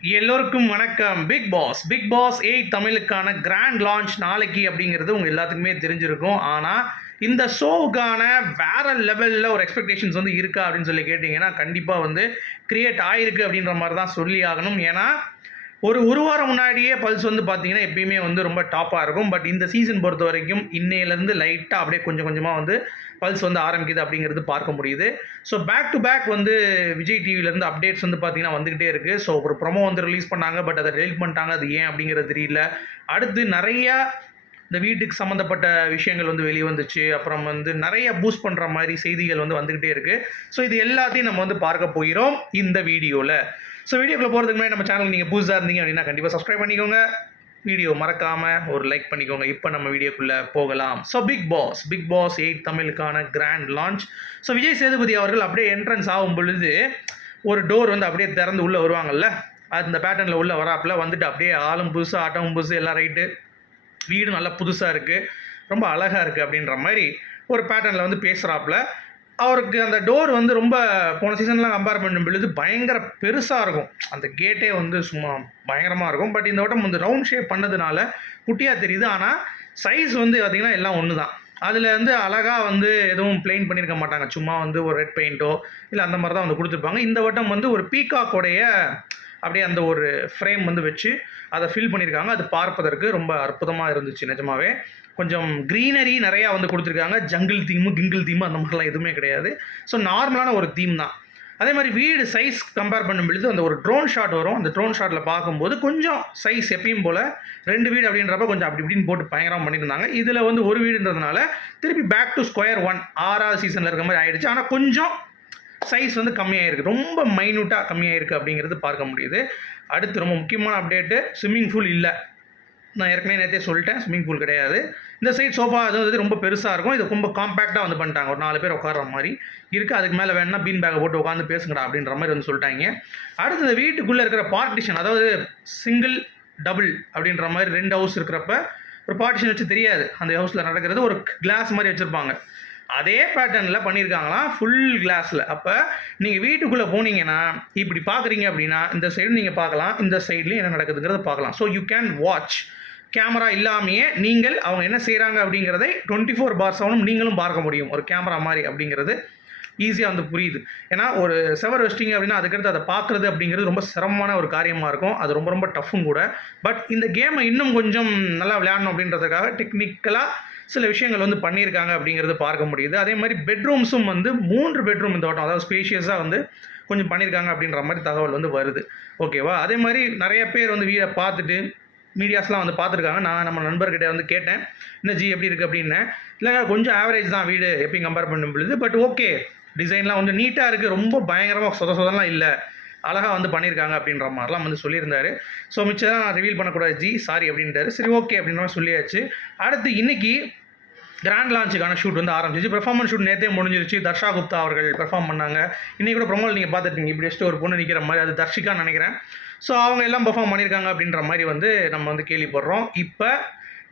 எல்லோருக்கும் வணக்கம். Bigg Boss. Bigg Boss eight தமிழுக்கான grand launch நாளைக்கு அப்படிங்கிறது உங்கள் எல்லாத்துக்குமே தெரிஞ்சிருக்கும். ஆனால் இந்த ஷோவுக்கான வேற லெவலில் ஒரு எக்ஸ்பெக்டேஷன்ஸ் வந்து இருக்கா அப்படின்னு சொல்லி கேட்டிங்கன்னா கண்டிப்பாக வந்து க்ரியேட் ஆகிருக்கு அப்படின்ற மாதிரி தான் சொல்லி ஆகணும். ஏன்னா ஒரு ஒரு வாரம் முன்னாடியே பல்ஸ் வந்து பார்த்தீங்கன்னா எப்பயுமே வந்து ரொம்ப டாப்பாக இருக்கும். பட் இந்த சீசன் பொறுத்த வரைக்கும் இன்னையிலேருந்து லைட்டாக அப்படியே கொஞ்சம் கொஞ்சமாக வந்து பல்ஸ் வந்து ஆரம்பிக்குது அப்படிங்கிறது பார்க்க முடியுது. ஸோ பேக் டு பேக் வந்து விஜய் டிவிலேருந்து அப்டேட்ஸ் வந்து பார்த்தீங்கன்னா வந்துக்கிட்டே இருக்குது ஸோ ஒரு ப்ரொமோ வந்து ரிலீஸ் பண்ணாங்க. பட் அதை டெலிட் பண்ணிட்டாங்க. அது ஏன் அப்படிங்கிறது தெரியல. அடுத்து நிறையா இந்த வீட்டுக்கு சம்மந்தப்பட்ட விஷயங்கள் வந்து வெளியே வந்துச்சு. அப்புறம் வந்து நிறைய பூஸ்ட் பண்ணுற மாதிரி செய்திகள் வந்து வந்துக்கிட்டே இருக்குது ஸோ இது எல்லாத்தையும் நம்ம வந்து பார்க்க போகிறோம் இந்த வீடியோவில் ஸோ வீடியோக்குள்ள போகிறதுக்கு முன்னாடி நம்ம சேனல் நீங்கள் புதுசாக இருந்தீங்க அப்படின்னா கண்டிப்பாக சப்ஸ்கிரைப் பண்ணிக்கோங்க. வீடியோ மறக்காமல் ஒரு லைக் பண்ணிக்கோங்க. இப்போ நம்ம வீடியோக்குள்ளே போகலாம். So Bigg Boss Bigg Boss eight தமிழுக்கான grand launch so Vijay Sethupathi அவர்கள் அப்படியே என்ட்ரன்ஸ் ஆகும் பொழுது ஒரு டோர் வந்து அப்படியே திறந்து உள்ளே வருவாங்கல்ல? அந்த பேட்டர்னில் உள்ளே வராப்பில் வந்துட்டு அப்படியே ஆளும் புதுசு ஆட்டமும் புதுசு எல்லாம் ரைட்டு வீடு நல்லா புதுசாக இருக்குது ரொம்ப அழகாக இருக்குது அப்படின்ற மாதிரி ஒரு பேட்டர்னில் வந்து பேசுகிறாப்புல அவருக்கு அந்த டோர் வந்து ரொம்ப போன சீசன்லாம் கம்பேர் பண்ணும் பொழுது பயங்கர பெருசாக இருக்கும். அந்த கேட்டே வந்து சும்மா பயங்கரமாக இருக்கும். பட் இந்த வட்டம் வந்து ரவுண்ட் ஷேப் பண்ணதுனால குட்டியாக தெரியுது. ஆனால் சைஸ் வந்து பார்த்திங்கன்னா எல்லாம் ஒன்று தான் அதில் வந்து அழகாக வந்து எதுவும் பிளெயின் பண்ணியிருக்க மாட்டாங்க. சும்மா வந்து ஒரு ரெட் பெயிண்ட்டோ இல்லை அந்த மாதிரி தான் வந்து கொடுத்துருப்பாங்க. இந்த வட்டம் வந்து ஒரு பீகாக்கோடைய அப்படியே அந்த ஒரு ஃப்ரேம் வந்து வச்சு அதை ஃபில் பண்ணியிருக்காங்க அது பார்ப்பதற்கு ரொம்ப அற்புதமாக இருந்துச்சு நிஜமாவே. கொஞ்சம் க்ரீனரி நிறையா வந்து கொடுத்துருக்காங்க. ஜங்கிள் தீமு கிங்கிள் தீமு அந்த மாதிரிலாம் எதுவுமே கிடையாது. ஸோ நார்மலான ஒரு தீம் தான். அதே மாதிரி வீடு சைஸ் கம்பேர் பண்ணும் பொழுது அந்த ஒரு ட்ரோன் ஷாட் வரும். அந்த ட்ரோன் ஷாட்டில் பார்க்கும்போது கொஞ்சம் சைஸ் எப்பயும் போல் ரெண்டு வீடு அப்படின்றப்ப கொஞ்சம் அப்படி இப்படின்னு போட்டு பயங்கரமாக பண்ணியிருந்தாங்க. இதில் வந்து ஒரு வீடுன்றதுனால திருப்பி பேக் டு ஸ்கொயர் ஒன் ஆறாவது சீசனில் இருக்க மாதிரி ஆயிடுச்சு. ஆனால் கொஞ்சம் சைஸ் வந்து கம்மியாயிருக்கு. ரொம்ப மைனூட்டாக கம்மியாயிருக்கு அப்படிங்கிறது பார்க்க முடியுது. அடுத்து ரொம்ப முக்கியமான அப்டேட்டு ஸ்விம்மிங் பூல் இல்லை. நான் ஏற்கனவே நேற்றே சொல்லிட்டேன் ஸ்விம்மிங் பூல் கிடையாது. இந்த சைட் சோஃபா அது வந்து ரொம்ப பெருசாக இருக்கும். இது ரொம்ப காம்பேக்டாக வந்து பண்ணிட்டாங்க. ஒரு நாலு பேர் உட்கார்ற மாதிரி இருக்குது அதுக்கு மேலே வேணா பீன் பேக்கை போட்டு உட்காந்து பேசுங்கடா அப்படின்ற மாதிரி வந்து சொல்லிட்டாங்க. அடுத்து இந்த வீட்டுக்குள்ளே இருக்கிற பார்ட்டிஷன் அதாவது சிங்கிள் டபுள் அப்படின்ற மாதிரி ரெண்டு ஹவுஸ் இருக்கிறப்ப ஒரு பார்ட்டிஷன் வச்சு தெரியாது. அந்த ஹவுஸில் நடக்கிறது ஒரு கிளாஸ் மாதிரி வச்சுருப்பாங்க. அதே பேட்டர்னில் பண்ணியிருக்காங்களாம் ஃபுல் கிளாஸில் அப்போ நீங்கள் வீட்டுக்குள்ளே போனீங்கன்னா இப்படி பார்க்குறீங்க அப்படின்னா இந்த சைடு நீங்கள் பார்க்கலாம். இந்த சைட்லேயும் என்ன நடக்குதுங்கிறத பார்க்கலாம். So you can watch camera இல்லாமையே நீங்கள் அவங்க என்ன செய்கிறாங்க அப்படிங்கிறதை டுவெண்ட்டி ஃபோர் பார் செவனும் நீங்களும் பார்க்க முடியும். ஒரு கேமரா மாதிரி அப்படிங்கிறது ஈஸியாக வந்து புரியுது. ஏன்னா ஒரு செவர் வச்சிட்டிங்க அப்படின்னா அதுக்கடுத்து அதை பார்க்குறது அப்படிங்கிறது ரொம்ப சிரமமான ஒரு காரியமாக இருக்கும். அது ரொம்ப ரொம்ப டஃப்பும் கூட. பட் இந்த கேமை இன்னும் கொஞ்சம் நல்லா விளையாடணும் அப்படின்றதுக்காக டெக்னிக்கலாக சில விஷயங்கள் வந்து பண்ணியிருக்காங்க அப்படிங்கிறது பார்க்க முடியுது. அதே மாதிரி பெட்ரூம்ஸும் வந்து மூன்று பெட்ரூம் இந்த வட்டம் அதாவது ஸ்பேஷியஸாக வந்து கொஞ்சம் பண்ணியிருக்காங்க அப்படின்ற மாதிரி தகவல் வந்து வருது. ஓகேவா அதே மாதிரி நிறைய பேர் வந்து வீடை பார்த்துட்டு மீடியாஸ்லாம் வந்து பார்த்துருக்காங்க. நான் நம்ம நண்பர்கிட்ட வந்து கேட்டேன். இந்த ஜி எப்படி இருக்குது அப்படின்னேன் இல்லைங்க கொஞ்சம் ஆவரேஜ் தான் வீடு எப்பயும் கம்பேர் பண்ணும் பொழுது பட் ஓகே டிசைன்லாம் வந்து நீட்டாக இருக்குது ரொம்ப பயங்கரமாக சொத சொதெல்லாம் இல்லை. அழகாக வந்து பண்ணியிருக்காங்க அப்படின்ற மாதிரிலாம் வந்து சொல்லியிருந்தாரு. ஸோ மிச்சம் நான் ரிவீல் பண்ணக்கூடாது. ஜி சாரி அப்படின்ட்டாரு. சரி ஓகே அப்படின்ற மாதிரி சொல்லியாச்சு. அடுத்து இன்றைக்கி கிராண்ட் லான்ச்சுக்கான ஷூட் வந்து ஆரம்பிச்சிச்சு. பெர்ஃபார்மன்ஸ் ஷூட் நேற்றே முடிஞ்சிருச்சு. தர்ஷா குப்தா அவர்கள் பெர்ஃபார்ம் பண்ணாங்க. இன்றைக்கி கூட ப்ரொமோல் நீங்கள் பார்த்துருக்கீங்க இப்படி வச்சுட்டு ஒரு பொண்ணு நிற்கிற மாதிரி. அது தர்ஷிகான்னு நினைக்கிறேன். ஸோ அவங்க எல்லாம் பெர்ஃபார்ம் பண்ணியிருக்காங்க அப்படின்ற மாதிரி வந்து நம்ம வந்து கேள்விப்படுறோம். இப்போ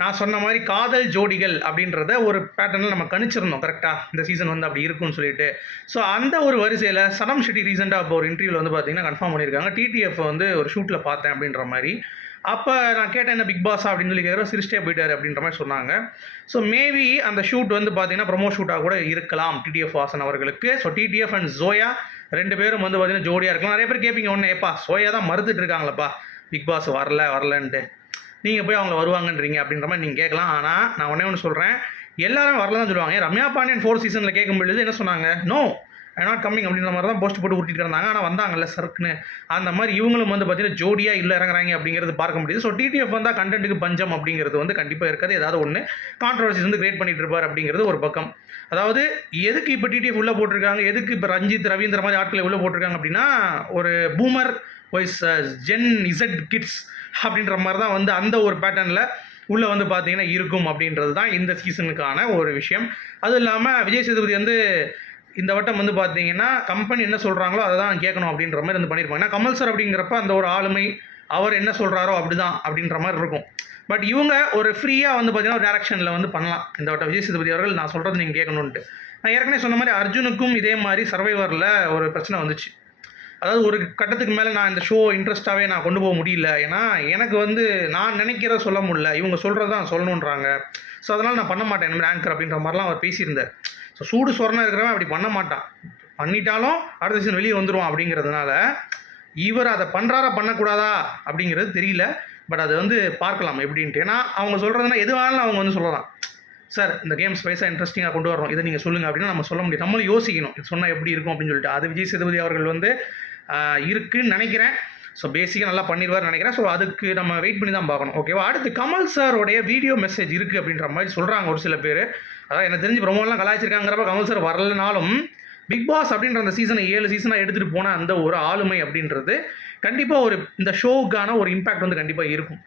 நான் சொன்ன மாதிரி காதல் ஜோடிகள் அப்படின்றத ஒரு பேட்டர்னில் நம்ம கணிச்சிருந்தோம் கரெக்டாக இந்த சீசன் வந்து அப்படி இருக்கும்னு சொல்லிட்டு. ஸோ அந்த ஒரு வரிசையில் சனம் ஷெட்டி ரீசெண்டாக இப்போ ஒரு இன்டர்வியூவில் வந்து பார்த்தீங்கன்னா கன்ஃபார்ம் பண்ணியிருக்காங்க. டிடிஎஃப் வந்து ஒரு ஷூட்டில் பார்த்தேன் அப்படின்ற மாதிரி. அப்போ நான் கேட்டேன் என்ன பிக் பாஸ் அப்படின்னு சொல்லி கேட்குறேன் சிரிச்சிட்டே போயிட்டார் அப்படின்ற மாதிரி சொன்னாங்க. ஸோ மேபி அந்த ஷூட் வந்து பார்த்தீங்கன்னா ப்ரொமோ ஷூட்டாக கூட இருக்கலாம் டிடிஎஃப் வாசன் அவர்களுக்கு. ஸோ டிடிஎஃப் அண்ட் ஜோயா ரெண்டு பேரும் வந்து பார்த்தீங்கன்னா ஜோடியாக இருக்கலாம். நிறைய பேர் கேட்பீங்க ஒன்று ஏப்பா சோயா தான் மறுத்துட்டு இருக்காங்களப்பா. பிக் பாஸ் வரல வரலன்ட்டு. நீங்கள் போய் அவங்க வருவாங்கன்றீங்க அப்படின்ற மாதிரி நீங்கள் கேட்கலாம். ஆனால் நான் ஒன்றே ஒன்று சொல்கிறேன் எல்லாரும் வரல தான் சொல்லுவாங்க. ரம்யா பாண்டியன் ஃபோர் சீசனில் கேட்கும் பொழுது என்ன சொன்னாங்க? நோ நாட் கம்மிங் அப்படின்ற மாதிரி தான் போஸ்ட் போட்டு ஊட்டிட்டு இருந்தாங்க. ஆனால் வந்தாங்கல்ல சர்க்குன்னு அந்த மாதிரி இவங்களும் வந்து பார்த்தீங்கன்னா ஜோடியாக இல்லை இறங்குறாங்க அப்படிங்கிறது பார்க்க முடியுது. ஸோ டிடிஎஃப் வந்தால் கண்டென்ட்டுக்கு பஞ்சம் அப்படிங்கிறது வந்து கண்டிப்பாக இருக்காது. ஏதாவது ஒன்று கான்ட்ரவர்சிஸ் வந்து கிரியேட் பண்ணிட்டு இருப்பார் அப்படிங்கிறது ஒரு பக்கம். அதாவது எதுக்கு இப்போ டிடிஎஃப் உள்ளே போட்டிருக்காங்க? எதுக்கு இப்போ ரஞ்சித் ரவீந்திர மாதிரி ஆட்களை உள்ளே போட்டிருக்காங்க அப்படின்னா ஒரு boomer wise Gen Z kids அப்படின்ற மாதிரி தான் வந்து அந்த ஒரு பேட்டர்னில் உள்ளே வந்து பார்த்தீங்கன்னா இருக்கும் அப்படின்றது தான் இந்த சீசனுக்கான ஒரு விஷயம். அதுவும் இல்லாமல் விஜய் சேதுபதி வந்து இந்த வட்டம் வந்து பார்த்தீங்கன்னா கம்பெனி என்ன சொல்கிறாங்களோ அதை தான் கேட்கணும் அப்படின்ற மாதிரி வந்து பண்ணியிருப்பாங்க. ஏன்னா கமல் சார் அப்படிங்கிறப்ப அந்த ஒரு ஆளுமை அவர் என்ன சொல்கிறாரோ அப்படி தான் அப்படின்ற மாதிரி இருக்கும். பட் இவங்க ஒரு ஃப்ரீயாக வந்து பார்த்தீங்கன்னா ஒரு டேரக்ஷனில் வந்து பண்ணலாம். இந்த வட்டம் விஜய் சேதுபதி அவர்கள் நான் சொல்கிறது நீங்கள் கேட்கணுன்ட்டு நான் ஏற்கனவே சொன்ன மாதிரி அர்ஜுனுக்கும் இதே மாதிரி சர்வைவரில் ஒரு பிரச்சனை வந்துச்சு. அதாவது ஒரு கட்டத்துக்கு மேலே நான் இந்த ஷோ இன்ட்ரெஸ்ட்டாகவே நான் கொண்டு போக முடியல. ஏன்னா எனக்கு வந்து நான் நினைக்கிறத சொல்ல முடியல. இவங்க சொல்கிறது தான் சொல்லணுன்றாங்க ஸோ அதனால் நான் பண்ண மாட்டேன். இந்த ஆங்கர் அப்படின்ற மாதிரிலாம் அவர் பேசியிருந்தார். ஸோ சூடு சொரணம் இருக்கிறவன் அப்படி பண்ண மாட்டான். பண்ணிட்டாலும் அடுத்த சீசன் வெளியே வந்துடுவான் அப்படிங்கிறதுனால இவர் அதை பண்ணுறாரா பண்ணக்கூடாதா அப்படிங்கிறது தெரியல. பட் அது வந்து பார்க்கலாம் எப்படின்ட்டு. ஏன்னா அவங்க சொல்கிறதுனா எது வேணாலும் அவங்க வந்து சொல்லலாம். சார் இந்த கேம்ஸ் ஸ்பைஸாக இன்ட்ரெஸ்டிங்காக கொண்டு வரோம் இதை நீங்கள் சொல்லுங்கள் அப்படின்னா நம்ம சொல்ல முடியும். நம்மளும் யோசிக்கணும். இது சொன்னால் எப்படி இருக்கும் அப்படின்னு சொல்லிட்டு. அது விஜய் சேதுபதி அவர்கள் வந்து இருக்குன்னு நினைக்கிறேன். ஸோ பேசிக்காக நல்லா பண்ணிடுவார் நினைக்கிறேன். ஸோ அதுக்கு நம்ம வெயிட் பண்ணி தான் பார்க்கணும் ஓகேவா அடுத்து கமல் சாரோடைய வீடியோ மெசேஜ் இருக்குது அப்படின்ற மாதிரி சொல்கிறாங்க ஒரு சில பேர். அதான் எனக்கு தெரிஞ்சு ப்ரொமோலாம் கலாய்ச்சிருக்காங்கிறப்ப கமல் சார் வரலனாலும் பிக் பாஸ் அப்படின்ற அந்த சீசனை ஏழு சீசனாக எடுத்துகிட்டு போன அந்த ஒரு ஆளுமை அப்படின்றது கண்டிப்பாக ஒரு இந்த ஷோவுக்கான ஒரு இம்பேக்ட் வந்து கண்டிப்பாக இருக்கும்.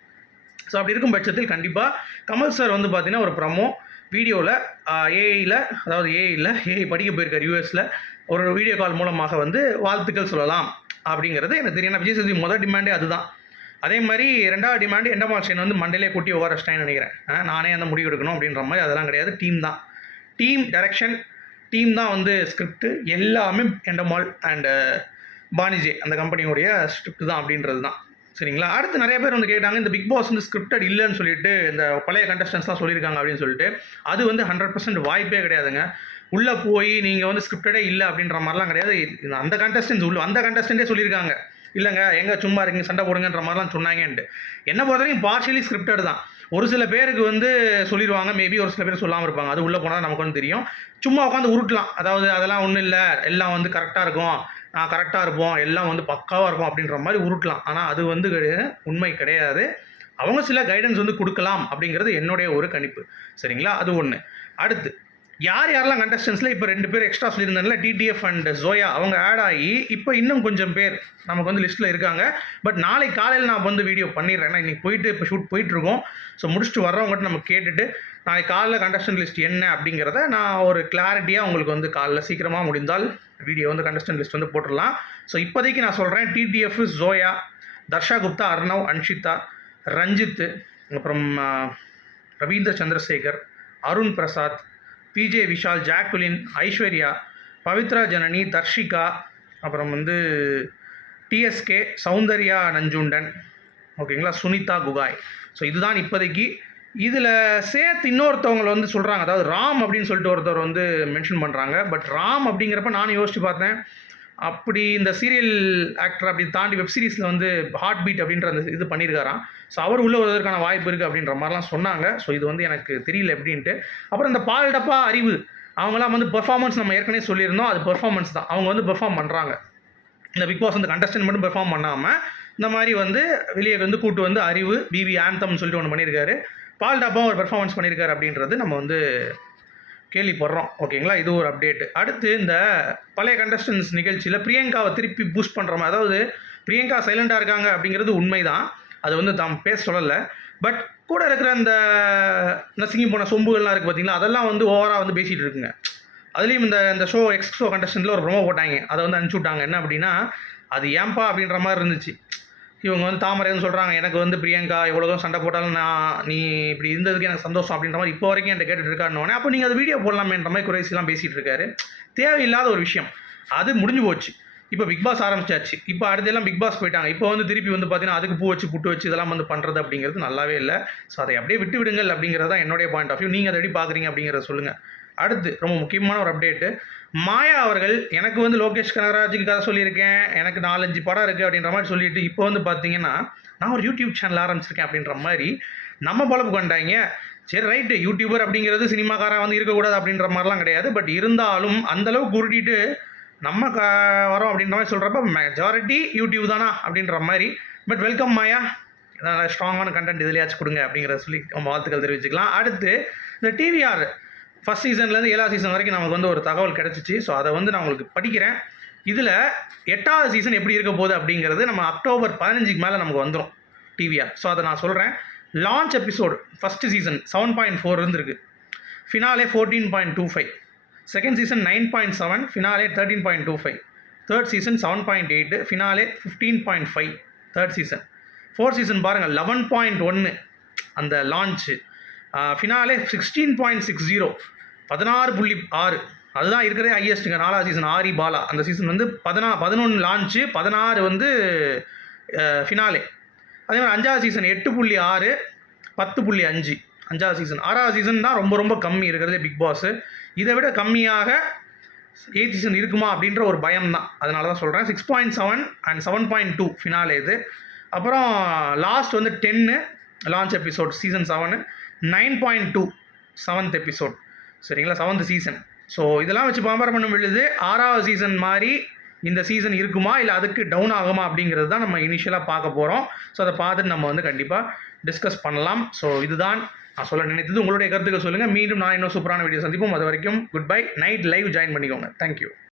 ஸோ அப்படி இருக்கும் பட்சத்தில் கண்டிப்பாக கமல் சார் வந்து பார்த்தீங்கன்னா ஒரு ப்ரமோ வீடியோவில் ஏஐயில் அதாவது ஏஐயில் ஏஐ படிக்க போயிருக்கார் யூஎஸில் ஒரு வீடியோ கால் மூலமாக வந்து வாழ்த்துக்கள் சொல்லலாம் அப்படிங்கிறது எனக்கு தெரியும். ஏன்னா விஜய் சேதுபதி மொதல் டிமாண்டே அதுதான். அதே மாதிரி ரெண்டாவது டிமாண்ட் எண்டமால் ஷைன் வந்து மண்டலே கொட்டி ஓவர் வச்சிட்டேன்னு நினைக்கிறேன். நானே அந்த முடிவு எடுக்கணும் அப்படின்ற மாதிரி அதெல்லாம் கிடையாது. டீம் தான். டீம் டைரக்ஷன் டீம் தான் வந்து ஸ்கிரிப்ட் எல்லாமே எண்டமால் அண்டு பானிஜே அந்த கம்பெனியோடைய ஸ்கிரிப்ட் தான் அப்படின்றது தான். சரிங்களா? அடுத்து நிறைய பேர் வந்து கேட்டாங்க இந்த பிக் பாஸ் வந்து ஸ்கிரிப்டட் இல்லைன்னு சொல்லிட்டு இந்த பழைய கண்டஸ்டன்ஸ்லாம் சொல்லியிருக்காங்க அப்படின்னு சொல்லிட்டு அது வந்து ஹண்ட்ரட் பர்சன்ட் வாய்ப்பே கிடையாதுங்க. உள்ளே போய் நீங்கள் வந்து ஸ்கிரிப்டடே இல்லை அப்படின்ற மாதிரிலாம் கிடையாது. அந்த கண்டஸ்டன்ஸ் உள்ள அந்த கண்டஸ்டன்ட்டே சொல்லியிருக்காங்க. இல்லைங்க எங்கே சும்மா இருக்கீங்க சண்டை போடுங்கன்ற மாதிரிலாம் சொன்னாங்கன்ட்டு. என்ன பொறுத்த வரைக்கும் பார்ஷியலி ஸ்கிரிப்டட் தான். ஒரு சில பேருக்கு வந்து சொல்லிடுவாங்க மேபி ஒரு சில பேர் சொல்லாமல் இருப்பாங்க. அது உள்ளே போனால் நமக்கு வந்து தெரியும். சும்மா உட்காந்து உருட்டலாம். அதாவது அதெல்லாம் ஒன்றும் இல்லை. எல்லாம் வந்து கரெக்டாக இருக்கும். நான் கரெக்டாக இருப்போம். எல்லாம் வந்து பக்காவாக இருக்கும் அப்படின்ற மாதிரி உருட்டலாம். ஆனால் அது வந்து உண்மை கிடையாது. அவங்க சில கைடன்ஸ் வந்து கொடுக்கலாம் அப்படிங்கிறது என்னுடைய ஒரு கணிப்பு. சரிங்களா? அது ஒன்று அடுத்து யார் யாரெல்லாம் கண்டஸ்டன்ஸில் இப்போ ரெண்டு பேர் எக்ஸ்ட்ரா சொல்லியிருந்தாங்கல்ல டிடிஎஃப் அண்ட் ஜோயா அவங்க ஆட் ஆகி இப்போ இன்னும் கொஞ்சம் பேர் நமக்கு வந்து லிஸ்ட்டில் இருக்காங்க. பட் நாளை காலையில் நான் வந்து வீடியோ பண்ணிடுறேன். ஏன்னா இன்றைக்கி போயிட்டு இப்போ ஷூட் போயிட்டுருக்கோம். ஸோ முடிச்சுட்டு வர்றவங்ககிட்ட நம்ம கேட்டுட்டு நாளைக்கு காலைல கண்டஸ்டன்ட் லிஸ்ட் என்ன அப்படிங்கிறத நான் ஒரு கிளாரிட்டியாக உங்களுக்கு வந்து காலைல சீக்கிரமாக முடிந்தால் வீடியோ வந்து கண்டஸ்டன்ட் லிஸ்ட் வந்து போட்டுடலாம். ஸோ இப்போதைக்கு நான் சொல்கிறேன் டிடிஎஃப் ஜோயா தர்ஷா குப்தா அர்ணவ் அன்ஷிதா ரஞ்சித் அப்புறம் Ravindra Chandrasekhar Arun Prasad P J Vishal Jacqueline Aishwarya Pavithra Janani Dharshika அப்புறம் வந்து டிஎஸ்கே சௌந்தர்யா நஞ்சுண்டன். ஓகேங்களா சுனிதா குகாய். ஸோ இதுதான் இப்போதைக்கு. இதில் சேர்த்து இன்னொருத்தவங்களை வந்து சொல்கிறாங்க. அதாவது ராம் அப்படின்னு சொல்லிட்டு ஒருத்தர் வந்து மென்ஷன் பண்ணுறாங்க. பட் ராம் அப்படிங்கிறப்ப நானும் யோசிச்சு பார்த்தேன். அப்படி இந்த சீரியல் ஆக்டர் அப்படி தாண்டி வெப் சீரிஸில் வந்து ஹார்ட் பீட் அப்படின்ற அந்த இது பண்ணியிருக்காராம் ஸோ அவர் உள்ள வருவதற்கான வாய்ப்பு இருக்குது அப்படின்ற மாதிரிலாம் சொன்னாங்க. ஸோ இது வந்து எனக்கு தெரியல எப்படின்ட்டு. அப்புறம் இந்த பால் டப்பா அறிவு அவங்களாம் வந்து பெர்ஃபார்மன்ஸ் நம்ம ஏற்கனவே சொல்லியிருந்தோம். அது பெர்ஃபார்மன்ஸ் தான். அவங்க வந்து பெர்ஃபார்ம் பண்ணுறாங்க இந்த பிக் பாஸ் வந்து கண்டஸ்டன்ட் மட்டும் பெர்ஃபார்ம் பண்ணாமல் இந்த மாதிரி வந்து வெளியே வந்து கூட்டு வந்து அறிவு பிபி ஆந்தம்னு சொல்லிட்டு ஒன்று பண்ணியிருக்காரு பால் டப்பாவும் ஒரு பெர்ஃபார்மன்ஸ் பண்ணியிருக்காரு அப்படின்றது நம்ம வந்து கேள்விப்படுறோம். ஓகேங்களா இது ஒரு அப்டேட்டு அடுத்து இந்த பழைய கண்டஸ்டன்ஸ் நிகழ்ச்சியில் பிரியங்காவை திருப்பி பூஸ்ட் பண்ணுறோம் அதாவது பிரியங்கா சைலண்டாக இருக்காங்க அப்படிங்கிறது உண்மைதான். அது வந்து தாம் பேச சொல்லலை. பட் கூட இருக்கிற அந்த நசுங்கி போன சொம்புகள்லாம் இருக்குது பார்த்தீங்களா அதெல்லாம் வந்து ஓவராக வந்து பேசிகிட்டு இருக்குங்க. அதுலேயும் இந்த இந்த ஷோ எக்ஸ் ஷோ கண்டஸ்டன்ட்டில் ஒரு ப்ரொமோ போட்டாங்க. அதை வந்து அனுப்பிச்சி விட்டாங்க. என்ன அப்படின்னா அது ஏன்பா அப்படின்ற மாதிரி இருந்துச்சு. இவங்க வந்து தாமரைன்னு சொல்கிறாங்க எனக்கு வந்து பிரியங்கா எவ்வளோ சண்டை போட்டாலும் நான் நீ இப்படி இருந்ததுக்கு எனக்கு சந்தோஷம் அப்படின்ற மாதிரி இப்போ வரைக்கும் என்கிட்ட கேட்டுட்டு இருக்காருன்னு அப்போ நீங்கள் அது வீடியோ போடலாமேன்ற மாதிரி குறைசிலாம் பேசிகிட்டு இருக்காரு. தேவையில்லாத ஒரு விஷயம். அது முடிஞ்சு போச்சு. இப்போ பிக் பாஸ் ஆரம்பிச்சாச்சு. இப்போ அடுத்தெல்லாம் பிக் பாஸ் போயிட்டாங்க. இப்போ வந்து திருப்பி வந்து பார்த்தீங்கன்னா அதுக்கு பூ வச்சு புட்டு வச்சு இதெல்லாம் வந்து பண்ணுறது அப்படிங்கிறது நல்லாவே இல்லை. ஸோ அதை அப்படியே விட்டு விடுங்கள் அப்படிங்கிறது தான் என்னுடைய பாயிண்ட் ஆஃப் வியூ நீங்கள் அதை எப்படி பார்க்குறீங்க அப்படிங்கிறத சொல்லுங்கள் அடுத்து ரொம்ப முக்கியமான ஒரு அப்டேட்டு மாயா அவர்கள் எனக்கு வந்து லோகேஷ் கனகராஜுக்கு கதை சொல்லியிருக்கேன் எனக்கு நாலஞ்சு படம் இருக்குது அப்படின்ற மாதிரி சொல்லிட்டு இப்போ வந்து பார்த்தீங்கன்னா நான் ஒரு யூடியூப் சேனல் ஆரம்பிச்சிருக்கேன் அப்படின்ற மாதிரி நம்ம பழப்பு கொண்டாங்க சரி ரைட்டு யூடியூபர் அப்படிங்கிறது சினிமாக்காரன் வந்து இருக்கக்கூடாது அப்படின்ற மாதிரிலாம் கிடையாது. பட் இருந்தாலும் அந்தளவுக்கு உருட்டிட்டு நம்ம க வரோம் அப்படின்ற மாதிரி சொல்கிறப்ப மெஜாரிட்டி யூடியூப் தானா அப்படின்ற மாதிரி. But welcome Maya. ஸ்ட்ராங்கான கண்டென்ட் இதுலையாச்சும் கொடுங்க அப்படிங்கிறத சொல்லி நம்ம வாழ்த்துக்கள் தெரிவிச்சுக்கலாம். அடுத்து இந்த டிவிஆர் ஃபஸ்ட் சீசன்லேருந்து ஏழாவது சீசன் வரைக்கும் நமக்கு வந்து ஒரு தகவல் கிடச்சிச்சு. ஸோ அதை வந்து நான் உங்களுக்கு படிக்கிறேன். இதில் எட்டாவது சீசன் எப்படி இருக்க போகுது அப்படிங்கிறது நம்ம அக்டோபர் பதினஞ்சுக்கு மேலே நமக்கு வந்துடும் டிவிஆர் ஸோ அதை நான் சொல்கிறேன் launch episode first season seven point four இருந்துருக்கு. Finale fourteen point two five second season nine point seven finale thirteen point two five third season seven point eight finale fifteen point five third season fourth season பாருங்கள் eleven point ஒன்று அந்த launch finale sixteen point six zero பதினாறு புள்ளி ஆறு. அதுதான் இருக்கிறதே ஹையஸ்ட்டுங்க நாலாவது season ஆரி பாலா. அந்த சீசன் வந்து பதினா பதினொன்று லான்ச்சு பதினாறு வந்து ஃபினாலே அதே மாதிரி அஞ்சாவது சீசன் எட்டு புள்ளி ஆறு பத்து புள்ளி அஞ்சு. அஞ்சாவது சீசன் ஆறாவது சீசன் தான் ரொம்ப ரொம்ப கம்மி இருக்கிறதே பிக் பாஸு இதை விட கம்மியாக எயித் சீசன் இருக்குமா அப்படின்ற ஒரு பயம் தான். அதனால தான் சொல்கிறேன் six point seven and seven point two finale இது. அப்புறம் லாஸ்ட் வந்து ten launch episode season seven nine point two seventh episode சரிங்களா? செவன்த் சீசன் ஸோ இதெல்லாம் வச்சு கம்பேர் பண்ண பொழுது ஆறாவது சீசன் மாதிரி இந்த சீசன் இருக்குமா? இல்லை அதுக்கு டவுன் ஆகுமா? அப்படிங்கிறது தான் நம்ம இனிஷியலாக பார்க்க போகிறோம் ஸோ அதை பார்த்துட்டு நம்ம வந்து கண்டிப்பாக டிஸ்கஸ் பண்ணலாம். ஸோ இதுதான் நான் சொல்ல நினைத்தது. உங்களுடைய கருத்துக்கள் சொல்லுங்கள் மீண்டும் நான் இன்னும் சூப்பரான வீடியோ சந்திப்போம். அது வரைக்கும் good bye night live join பண்ணிக்கோங்க தேங்க்யூ